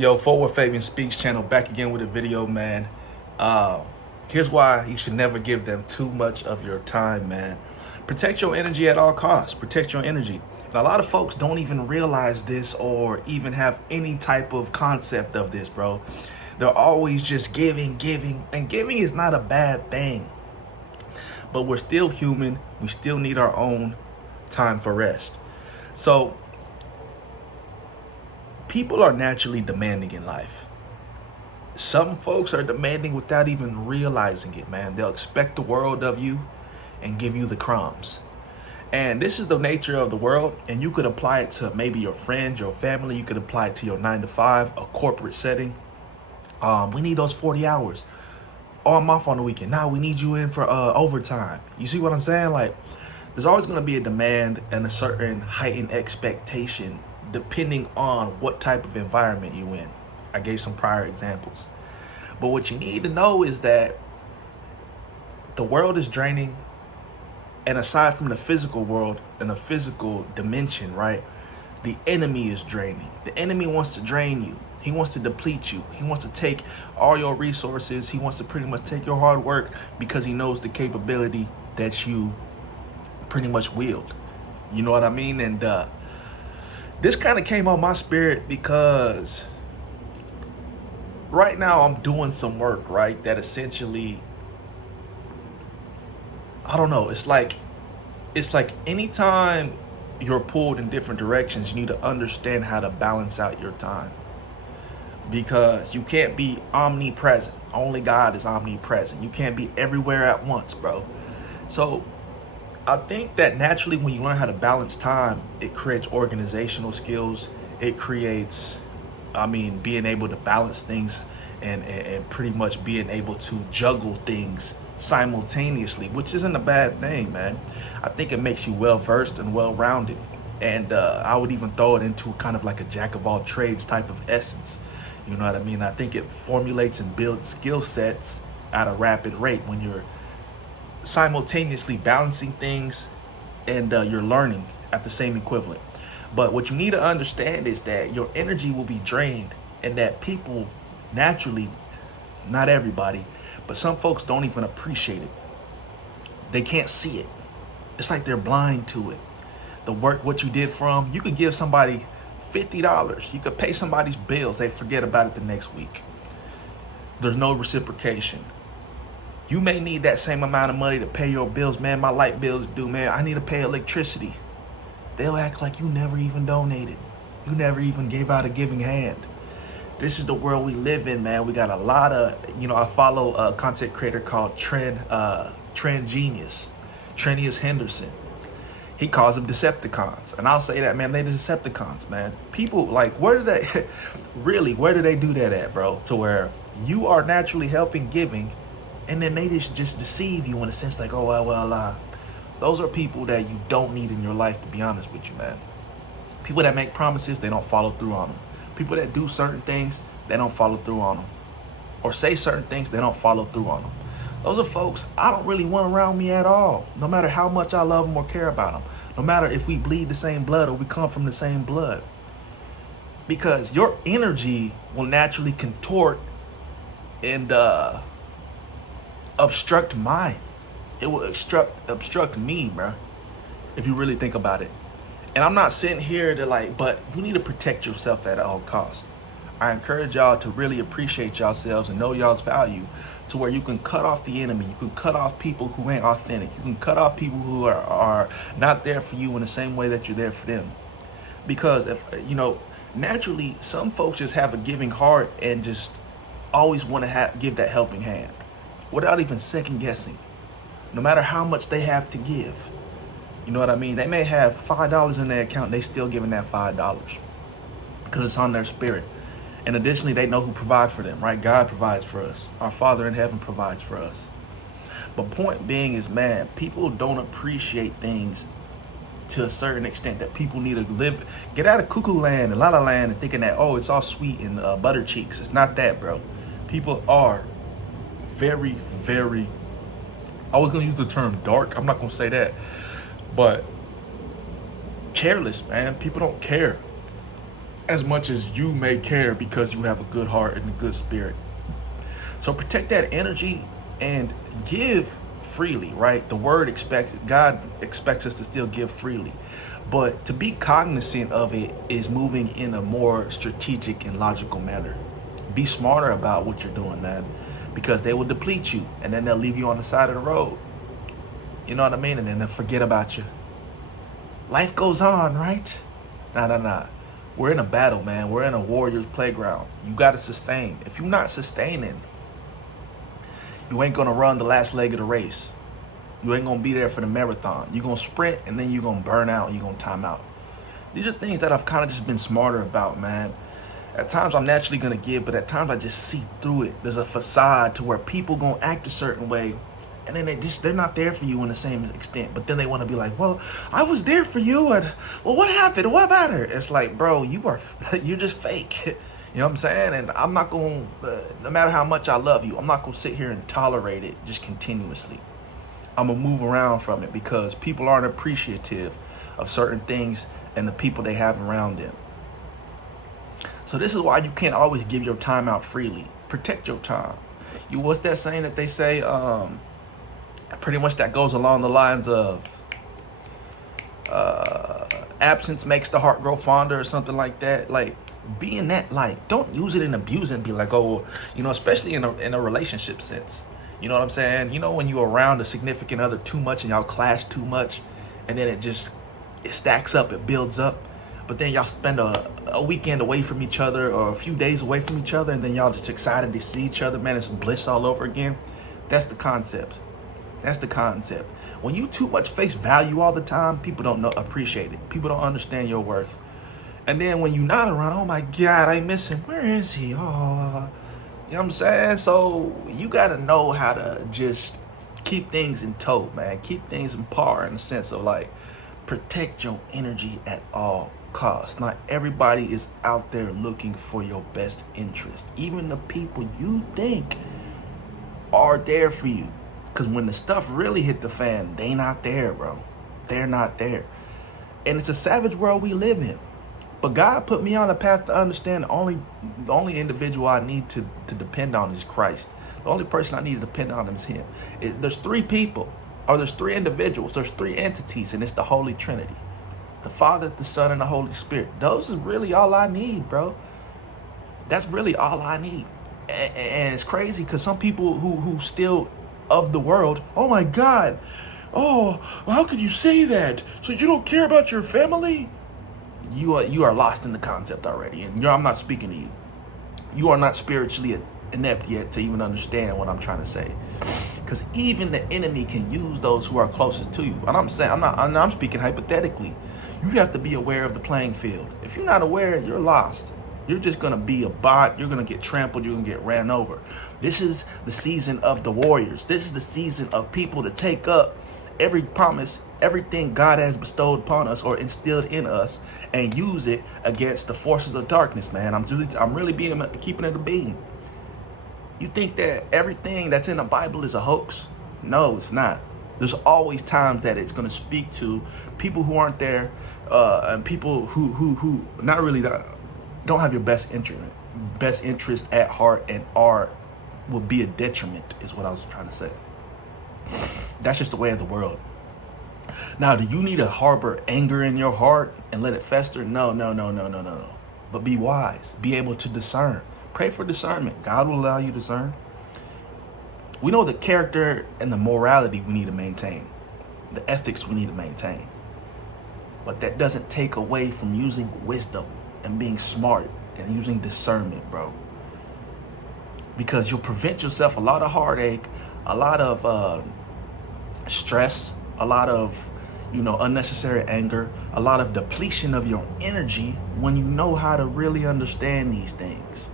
Yo, Forward Fabian Speaks channel back again with a video, man. Here's why you should never give them too much of your time, man. Protect your energy at all costs. Protect your energy. And a lot of folks don't even realize this or even have any type of concept of this, bro. They're always just giving. And giving is not a bad thing. But we're still human. We still need our own time for rest. So, people are naturally demanding in life. Some folks are demanding without even realizing it, man. They'll expect the world of you and give you the crumbs. And this is the nature of the world, and you could apply it to maybe your friends, your family. You could apply it to your 9-to-5, a corporate setting. We need those 40 hours. Oh, I'm off on the weekend. Now we need you in for overtime. You see what I'm saying? Like, there's always going to be a demand and a certain heightened expectation depending on what type of environment you're in. I gave some prior examples. But what you need to know is that the world is draining. And aside from the physical world and the physical dimension, right, the enemy is draining. The enemy wants to drain you. He wants to deplete you. He wants to take all your resources. He wants to pretty much take your hard work because he knows the capability that you pretty much wield. You know what I mean? And this kind of came on my spirit because right now I'm doing some work, right, that essentially, I don't know, it's like anytime you're pulled in different directions, you need to understand how to balance out your time, because you can't be omnipresent. Only God is omnipresent. You can't be everywhere at once, bro. So I think that naturally when you learn how to balance time, it creates organizational skills. It creates, being able to balance things and pretty much being able to juggle things simultaneously, which isn't a bad thing, man. I think it makes you well-versed and well-rounded. And I would even throw it into kind of like a jack of all trades type of essence. You know what I mean? I think it formulates and builds skill sets at a rapid rate when you're simultaneously balancing things and you're learning at the same equivalent. But what you need to understand is that your energy will be drained, and that people naturally, not everybody, but some folks don't even appreciate it. They can't see it. It's like they're blind to it. The work, what you did from, you could give somebody $50. You could pay somebody's bills. They forget about it the next week. There's no reciprocation. You may need that same amount of money to pay your bills. Man, my light bill's due, man. I need to pay electricity. They'll act like you never even donated. You never even gave out a giving hand. This is the world we live in, man. We got a lot of, I follow a content creator called Trend Genius, Trenius Henderson. He calls them Decepticons. And I'll say that, man, they're the Decepticons, man. People, like, where do they do that at, bro? To where you are naturally helping, giving, and then they just deceive you in a sense, like, oh, well, those are people that you don't need in your life, to be honest with you, man. People that make promises, they don't follow through on them. People that do certain things, they don't follow through on them. Or say certain things, they don't follow through on them. Those are folks I don't really want around me at all, no matter how much I love them or care about them. No matter if we bleed the same blood or we come from the same blood. Because your energy will naturally contort and obstruct mine. It will obstruct me, bro, if you really think about it. And I'm not sitting here to but you need to protect yourself at all costs. I encourage y'all to really appreciate yourselves and know y'all's value, to where you can cut off the enemy. You can cut off people who ain't authentic. You can cut off people who are not there for you in the same way that you're there for them. Because if naturally, some folks just have a giving heart and just always want to give that helping hand without even second guessing, no matter how much they have to give. You know what I mean? They may have $5 in their account, they still giving that $5 because it's on their spirit. And additionally, they know who provides for them, right? God provides for us. Our Father in heaven provides for us. But point being is, man, people don't appreciate things to a certain extent, that people need to get out of cuckoo land and la la land and thinking that, oh, it's all sweet and butter cheeks. It's not that, bro. People are very, very, I was going to use the term dark. I'm not going to say that. But careless, man. People don't care. as much as you may care because you have a good heart and a good spirit. So protect that energy and give freely, right? The word expects, God expects us to still give freely. But to be cognizant of it is moving in a more strategic and logical manner. Be smarter about what you're doing, man, because they will deplete you and then they'll leave you on the side of the road. You know what I mean? And then they'll forget about you. Life goes on, right? Nah. We're in a battle, man. We're in a warrior's playground. You got to sustain. If you're not sustaining, you ain't going to run the last leg of the race. You ain't going to be there for the marathon. You're going to sprint and then you're going to burn out and you're going to time out. These are things that I've kind of just been smarter about, man. At times I'm naturally going to give, but at times I just see through it. There's a facade to where people going to act a certain way and then they're not there for you in the same extent. But then they want to be like, well, I was there for you. And well, what happened? What matter? It's like, bro, you're just fake. You know what I'm saying? And I'm not going to, no matter how much I love you, I'm not going to sit here and tolerate it just continuously. I'm going to move around from it because people aren't appreciative of certain things and the people they have around them. So this is why you can't always give your time out freely. Protect your time. What's that saying that they say? Pretty much that goes along the lines of absence makes the heart grow fonder or something like that. Like, be in that light. Don't use it and abuse it and be like, oh, you know, especially in a relationship sense. You know what I'm saying? You know, when you're around a significant other too much and y'all clash too much and then it stacks up, it builds up. But then y'all spend a weekend away from each other or a few days away from each other and then y'all just excited to see each other, man. It's bliss all over again. That's the concept. That's the concept. When you too much face value all the time, people don't appreciate it. People don't understand your worth. And then when you're not around, oh my God, I miss him. Where is he? Oh, you know what I'm saying? So you got to know how to just keep things in tow, man. Keep things in par in the sense of like, protect your energy at all costs. Not everybody is out there looking for your best interest. Even the people you think are there for you. Because when the stuff really hit the fan, they not there, bro. They're not there. And it's a savage world we live in. But God put me on a path to understand the only individual I need to depend on is Christ. The only person I need to depend on is him. There's three people, or there's three individuals, there's three entities, and it's the Holy Trinity. The Father, the Son, and the Holy Spirit. Those is really all I need, bro. That's really all I need. And it's crazy because some people who still of the world, oh my God, oh, how could you say that? So you don't care about your family? You are lost in the concept already, and I'm not speaking to you. You are not spiritually inept yet to even understand what I'm trying to say, because even the enemy can use those who are closest to you. And I'm saying, I'm speaking hypothetically. You have to be aware of the playing field. If you're not aware, you're lost. You're just going to be a bot. You're going to get trampled. You're going to get ran over. This is the season of the warriors. This is the season of people to take up every promise, everything God has bestowed upon us or instilled in us, and use it against the forces of darkness, man. I'm really keeping it a being. You think that everything that's in the Bible is a hoax? No, it's not. There's always times that it's going to speak to people who aren't there, and people who not really don't have your best interest at heart, and will be a detriment, is what I was trying to say. That's just the way of the world. Now, do you need to harbor anger in your heart and let it fester? No. But be wise. Be able to discern. Pray for discernment. God will allow you to discern. We know the character and the morality we need to maintain, the ethics we need to maintain. But that doesn't take away from using wisdom and being smart and using discernment, bro. Because you'll prevent yourself a lot of heartache, a lot of stress, a lot of, unnecessary anger, a lot of depletion of your energy when you know how to really understand these things.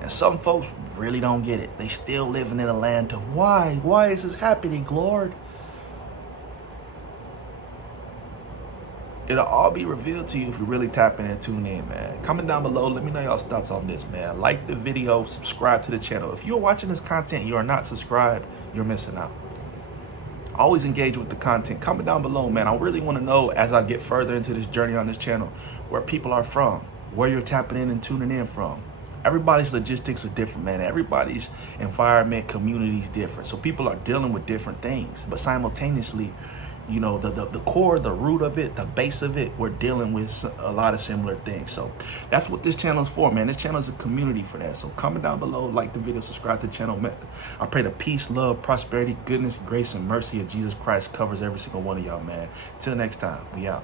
And some folks really don't get it. They still living in a land of why? Why is this happening, Lord? It'll all be revealed to you if you really tap in and tune in, man. Comment down below. Let me know y'all's thoughts on this, man. Like the video, subscribe to the channel. If you're watching this content, you are not subscribed, you're missing out. Always engage with the content. Comment down below, man. I really want to know, as I get further into this journey on this channel, where people are from. where you're tapping in and tuning in from. Everybody's logistics are different, man. Everybody's environment, community is different. So people are dealing with different things, but simultaneously, you know, the core, the root of it, the base of it, we're dealing with a lot of similar things. So that's what this channel is for, man. This channel is a community for that. So comment down below, like the video, subscribe to the channel. I pray the peace, love, prosperity, goodness, grace, and mercy of Jesus Christ covers every single one of y'all, man. Till next time, we out.